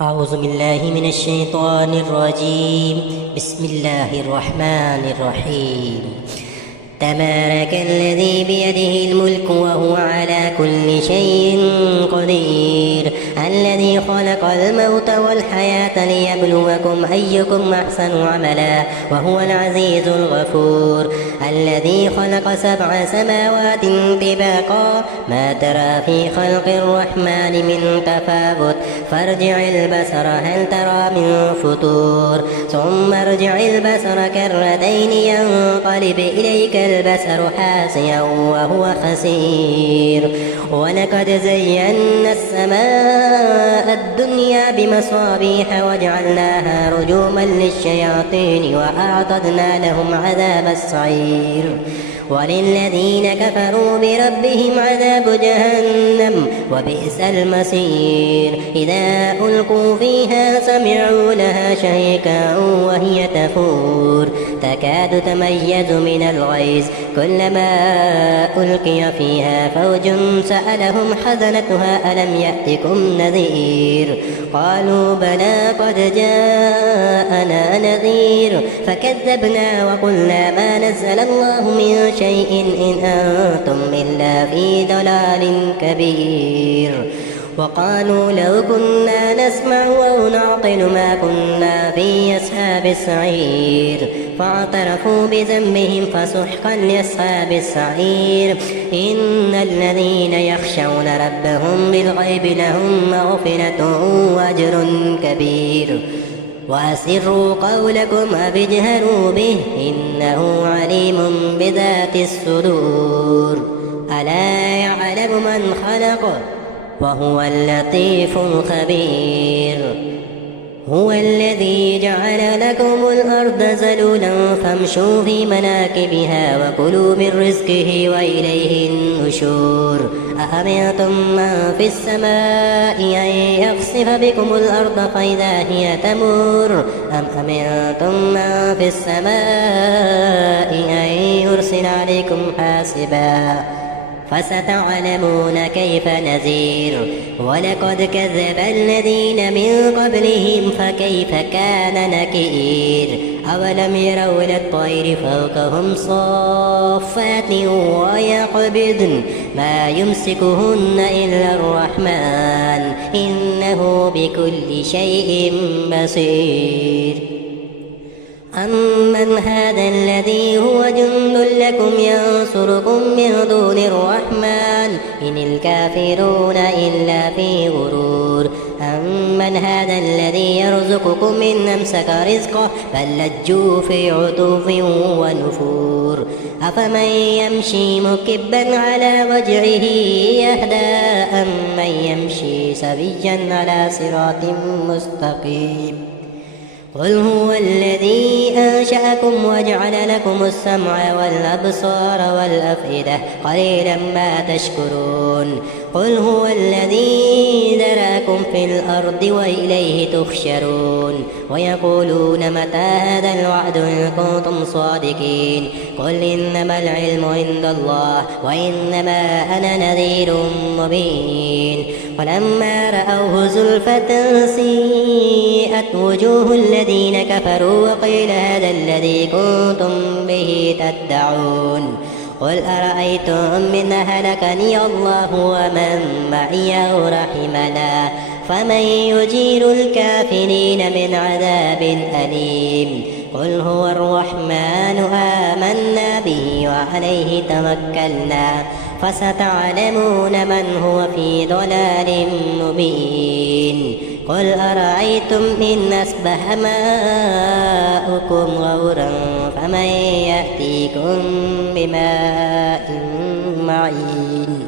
أعوذ بالله من الشيطان الرجيم. بسم الله الرحمن الرحيم. تبارك الذي بيده الملك وهو على كل شيء قدير، الذي خلق الموت والحياة ليبلوكم أيكم أحسن عملا وهو العزيز الغفور، الذي خلق 7 سماوات طباقا ما ترى في خلق الرحمن من تفاوت، فارجع البصر هل ترى من فطور، ثم ارجع البصر كرتين ينقلب إليك البصر حاسيا وهو خسير. ولقد زينا السماء الدنيا بمصابيح وجعلناها رجوما للشياطين وأعتدنا لهم عذاب السعير. وللذين كفروا بربهم عذاب جهنم وبئس المصير. إذا ألقوا فيها سمعوا لها شهيقا وهي تفور تكاد تميز من الغيظ، كلما ألقي فيها فوج سألهم خزنتها ألم يأتكم نذير، قالوا بلى قد جاءنا نذير فكذبنا وقلنا ما نزل الله من شيء إن أنتم إلا في ضلال كبير. وقالوا لو كنا نسمع أو نعقل ما كنا في أصحاب السعير، فاعترفوا بذنبهم فسحقا لأصحاب السعير. إن الذين يخشون ربهم بالغيب لهم مغفرة وأجر كبير. وأسروا قولكم أو اجهروا به إنه عليم بذات الصدور. ألا يعلم من خلق وهو اللطيف الخبير. هو الذي جعل لكم الأرض ذلولا فامشوا في مناكبها وكلوا من رزقه وإليه النشور. أأمنتم من في السماء أن يخسف بكم الأرض فإذا هي تمور، أم أمنتم من في السماء أن يرسل عليكم حاسبا، فستعلمون كيف نذير. ولقد كذب الذين من قبلهم فكيف كان نكير. أولم يروا إلى الطير فوقهم صافات ويقبضن ما يمسكهن إلا الرحمن إنه بكل شيء بصير. أمن هذا الذي هو جند لكم ينصركم من دون الرحمن إن الكافرون إلا في غرور. أمن هذا الذي يرزقكم إن أمسك رزقه بل لجوا في عتو ونفور. أفمن يمشي مكبا على وجهه يهدى أم من يمشي سويا على صراط مستقيم. قل هو الذي أنشأكم وجعل لكم السمع والأبصار والأفئدة قليلا ما تشكرون. قل هو الذي ذراكم في الأرض وإليه تحشرون. ويقولون متى هذا الوعد إن كنتم صادقين. قل إنما العلم عند الله وإنما أنا نذير مبين. ولما رأوه زلفة سيئت وجوه الذين كفروا وقيل هذا الذي كنتم به تدعون. قل أرأيتم من هلكني الله ومن معي أو رحمنا فمن يجير الكافرين من عذاب أليم. قل هو الرحمن آمنا به وعليه توكلنا فستعلمون من هو في ضلال مبين. قل أرأيتم إن أصبح ماؤكم غورا فمن يأتيكم بماء معين.